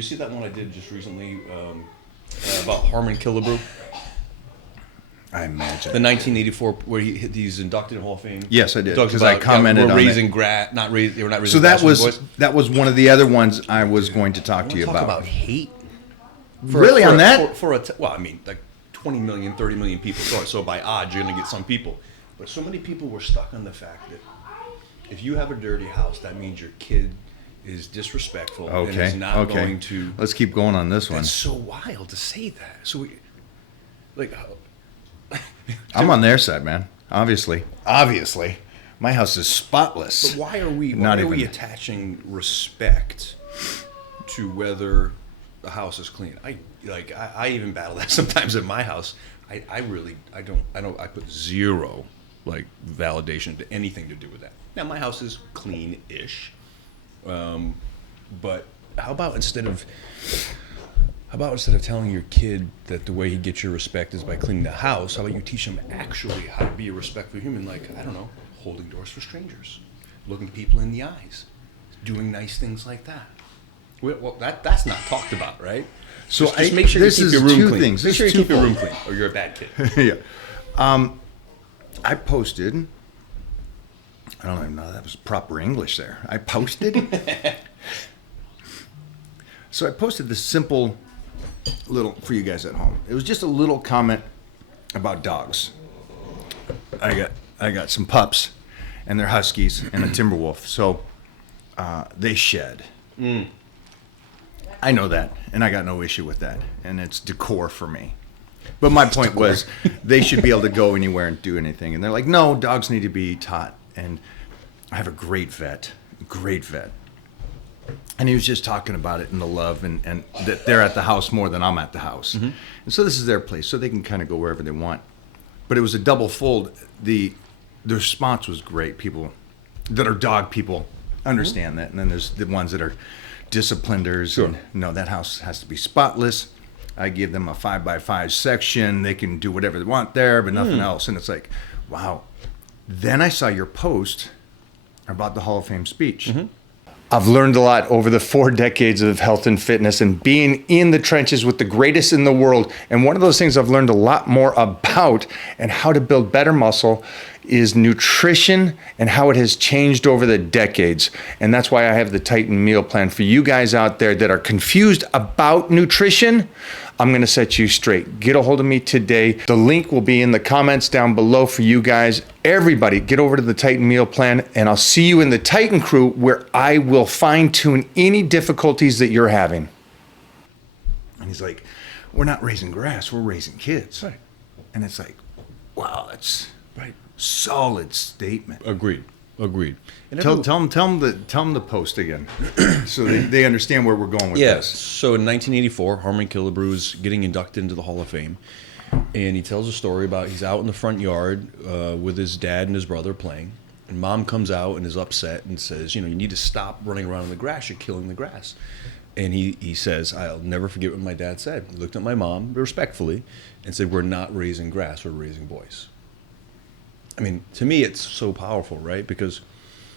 you see that one I did just recently about Harmon Killebrew? I imagine. The 1984, where he's inducted in Hall of Fame. Yes, I did, because I commented on it. They were not raising grass. So that was one of the other ones I was going to talk to you about. Talk about hate. Really, on that? Well, I mean, like 20 million, 30 million people saw it, so by odds, you're going to get some people. But so many people were stuck on the fact that if you have a dirty house, that means your kid is disrespectful and is not going to... Let's keep going on this one. It's so wild to say that. So, I'm on their side, man. Obviously. My house is spotless. But why are we attaching respect to whether the house is clean? I even battle that sometimes at my house. I put zero validation to anything to do with that. Now my house is clean-ish, but how about instead of telling your kid that the way he gets your respect is by cleaning the house, how about you teach him actually how to be a respectful human? Holding doors for strangers, looking people in the eyes, doing nice things like that. Well, that's not talked about, right? So just make sure you keep your room clean. Things. Make sure you keep your room clean, or you're a bad kid. Yeah. I posted. I don't even know if that was proper English there. I posted. So I posted this simple little for you guys at home. It was just a little comment about dogs. I got some pups, and they're huskies and a timber wolf. So they shed. I know that, and I got no issue with that, and it's decor for me. But my point was, they should be able to go anywhere and do anything. And they're like, no, dogs need to be taught. And I have a great vet. And he was just talking about it and the love and that they're at the house more than I'm at the house. Mm-hmm. And so this is their place, so they can kind of go wherever they want. But it was a double fold. The response was great. People that are dog people understand that. And then there's the ones that are discipliners. Sure. And no, that house has to be spotless. I give them a 5x5 section. They can do whatever they want there, but nothing else. And it's like, wow. Then I saw your post about the Hall of Fame speech. Mm-hmm. I've learned a lot over the 4 decades of health and fitness and being in the trenches with the greatest in the world. And one of those things I've learned a lot more about and how to build better muscle is nutrition and how it has changed over the decades. And that's why I have the Titan meal plan for you guys out there that are confused about nutrition. I'm going to set you straight. Get a hold of me today. The link will be in the comments down below for you guys. Everybody, get over to the Titan meal plan, and I'll see you in the Titan crew where I will fine-tune any difficulties that you're having. And he's like, we're not raising grass, we're raising kids. Right. And it's like, wow, that's right. Solid statement. Agreed. And tell them the post again, so they understand where we're going with this. So in 1984, Harmon Killebrew is getting inducted into the Hall of Fame, and he tells a story about he's out in the front yard with his dad and his brother playing, and Mom comes out and is upset and says, you need to stop running around in the grass. You're killing the grass. And he says, I'll never forget what my dad said. He looked at my mom respectfully and said, we're not raising grass, we're raising boys. I mean, to me, it's so powerful, right? Because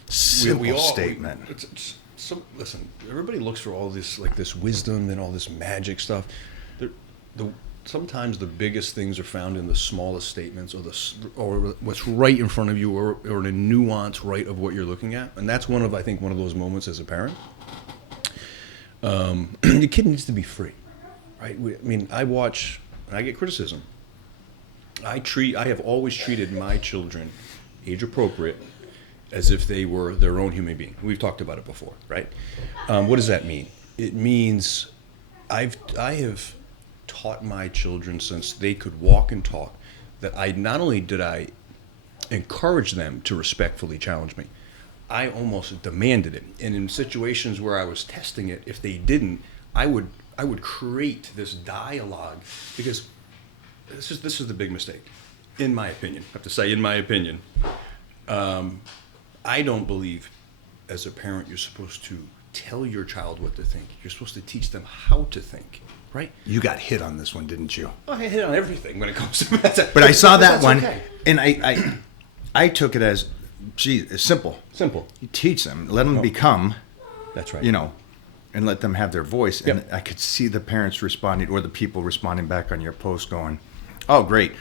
simple statement. Listen, everybody looks for all this this wisdom and all this magic stuff. Sometimes the biggest things are found in the smallest statements, or what's right in front of you, or in a nuance right of what you're looking at. And that's one of those moments as a parent. The kid needs to be free, right? I watch and I get criticism. I have always treated my children, age appropriate, as if they were their own human being. We've talked about it before, right? What does that mean? It means I have taught my children since they could walk and talk that not only did I encourage them to respectfully challenge me, I almost demanded it. And in situations where I was testing it, if they didn't, I would create this dialogue, because this is the big mistake, in my opinion. I have to say, in my opinion, I don't believe as a parent you're supposed to tell your child what to think. You're supposed to teach them how to think, right? You got hit on this one, didn't you? Oh, I hit on everything when it comes to that. But I saw that one, okay. And I took it as, gee, it's simple. Simple. You teach them, let them become. That's right. and let them have their voice. And I could see the parents responding, or the people responding back on your post going, oh, great.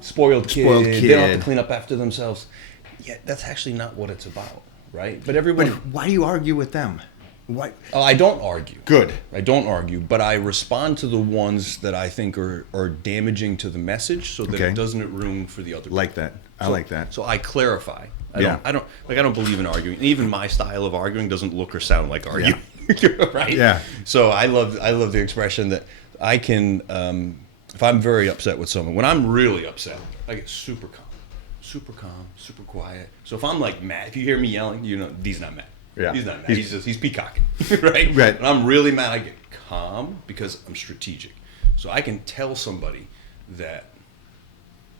Spoiled kid. They don't have to clean up after themselves. Yeah, that's actually not what it's about, right? But everyone... But why do you argue with them? Why? I don't argue. Good. I don't argue, but I respond to the ones that I think are damaging to the message, so that it doesn't ruin for the other people. Like that. I like that. So I clarify. I don't believe in arguing. Even my style of arguing doesn't look or sound like arguing. Right? Yeah. So I love the expression that I can, if I'm very upset with someone, when I'm really upset, I get super calm, super quiet. So if I'm like mad, if you hear me yelling, he's not mad. Yeah. He's not mad. He's peacocking. Right? Right. When I'm really mad, I get calm because I'm strategic. So I can tell somebody that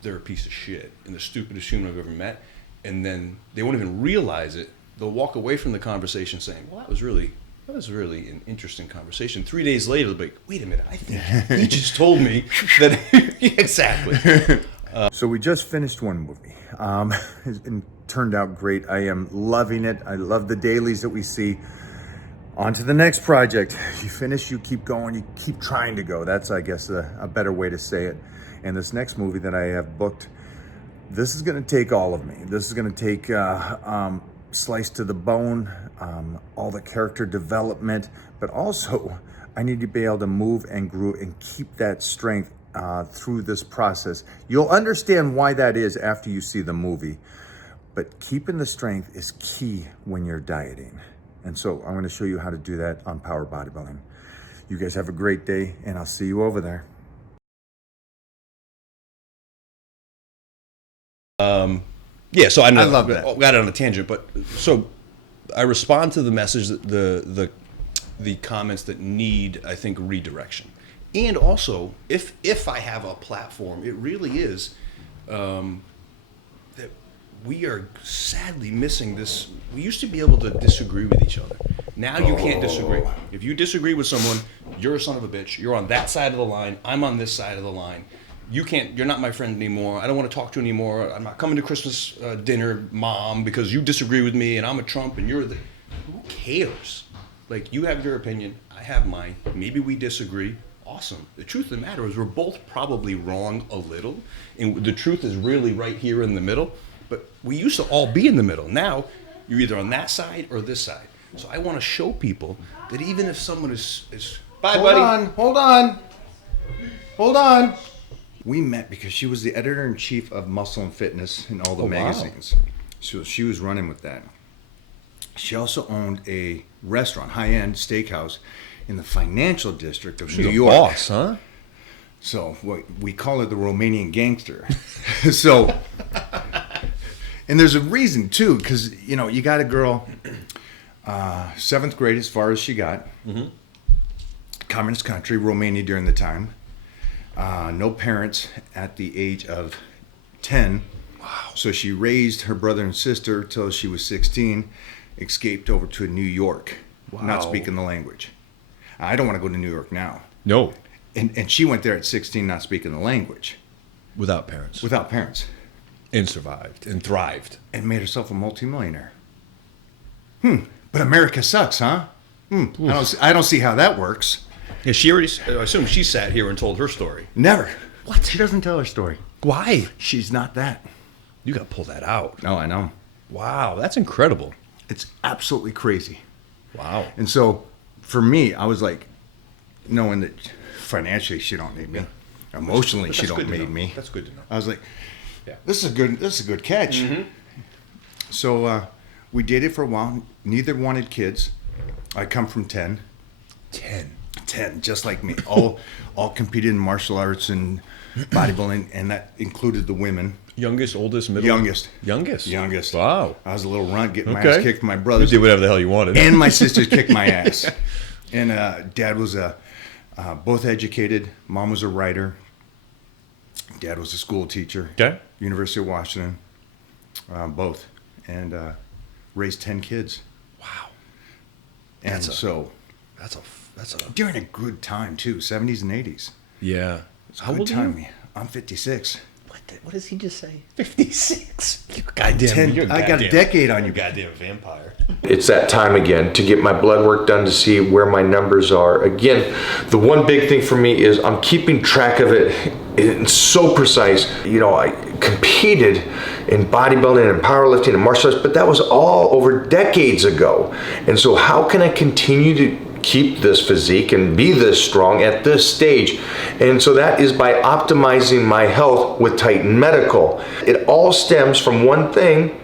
they're a piece of shit and the stupidest human I've ever met, and then they won't even realize it. They'll walk away from the conversation saying, well, that was really an interesting conversation. 3 days later, they'll be like, wait a minute, I think he just told me that... Exactly. So we just finished one movie. It turned out great. I am loving it. I love the dailies that we see. On to the next project. You finish, you keep going, you keep trying to go. That's, I guess, a better way to say it. And this next movie that I have booked, this is going to take all of me. This is going to take slice to the bone, all the character development, but also I need to be able to move and grow and keep that strength through this process. You'll understand why that is after you see the movie, but keeping the strength is key when you're dieting. And so I'm going to show you how to do that on Power-Bodybuilding. You guys have a great day, and I'll see you over there. So I love that. Got it on a tangent, but so I respond to the message, the comments that need, I think, redirection. And also, if I have a platform, it really is that we are sadly missing this. We used to be able to disagree with each other. Now you can't disagree. If you disagree with someone, you're a son of a bitch. You're on that side of the line. I'm on this side of the line. You're not my friend anymore. I don't want to talk to you anymore. I'm not coming to Christmas dinner, Mom, because you disagree with me and I'm a Trump and you're the... Who cares? Like, you have your opinion, I have mine. Maybe we disagree. Awesome. The truth of the matter is we're both probably wrong a little, and the truth is really right here in the middle, but we used to all be in the middle. Now, you're either on that side or this side. So I want to show people that even if someone is Bye, buddy. Hold on. We met because she was the editor-in-chief of Muscle and Fitness in all the magazines. Wow. So she was running with that. She also owned a restaurant, high-end steakhouse, in the financial district of New York. She's a boss, huh? So we call her the Romanian gangster. So, and there's a reason too, because you got a girl, 7th grade as far as she got, communist country, Romania during the time. No parents at the age of 10. Wow. So she raised her brother and sister till she was 16, escaped over to New York, not speaking the language. I don't want to go to New York now. No. And she went there at 16, not speaking the language. Without parents. Without parents. And survived and thrived. And made herself a multimillionaire. But America sucks, huh? I don't see how that works. Yeah, I assume she sat here and told her story. Never. What? She doesn't tell her story. Why? She's not that. You got to pull that out. No, I know. Wow, that's incredible. It's absolutely crazy. Wow. And so, for me, I was like, knowing that financially she don't need me, emotionally she don't need me. That's good to know. I was like, this is a good catch. Mm-hmm. So we dated for a while. Neither wanted kids. I come from 10. 10, just like me. All competed in martial arts and bodybuilding, and that included the women. Youngest, oldest, middle? Youngest. Wow. I was a little runt, getting my ass kicked from my brothers. You did whatever the hell you wanted. And my sisters kicked my ass. And Dad was both educated. Mom was a writer. Dad was a school teacher. Okay. University of Washington. Both. And raised 10 kids. Wow. And That's a during a good time too, 70s and 80s. Yeah. How old are you? I'm 56. What? what does he just say? 56. You goddamn. You're I got a decade on you. goddamn vampire. It's that time again to get my blood work done to see where my numbers are. Again, the one big thing for me is I'm keeping track of it. It's so precise. You know, I competed in bodybuilding and powerlifting and martial arts, but that was all over decades ago. And so how can I continue to keep this physique and be this strong at this stage? And so that is by optimizing my health with Titan Medical. It all stems from one thing: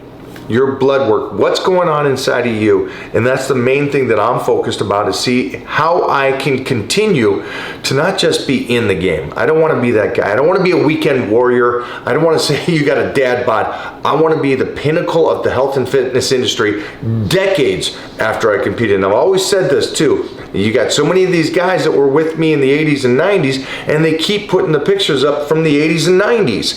your blood work, what's going on inside of you. And that's the main thing that I'm focused about, is see how I can continue to not just be in the game. I don't want to be that guy. I don't want to be a weekend warrior. I don't want to say you got a dad bod. I want to be the pinnacle of the health and fitness industry decades after I competed. And I've always said this too. You got so many of these guys that were with me in the 80s and 90s, and they keep putting the pictures up from the 80s and 90s.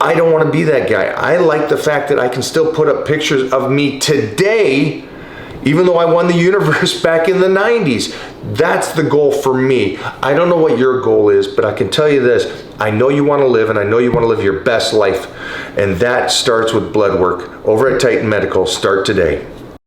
I don't want to be that guy. I like the fact that I can still put up pictures of me today, even though I won the universe back in the 90s. That's the goal for me. I don't know what your goal is, but I can tell you this. I know you want to live, and I know you want to live your best life. And that starts with blood work. Over at Titan Medical, start today.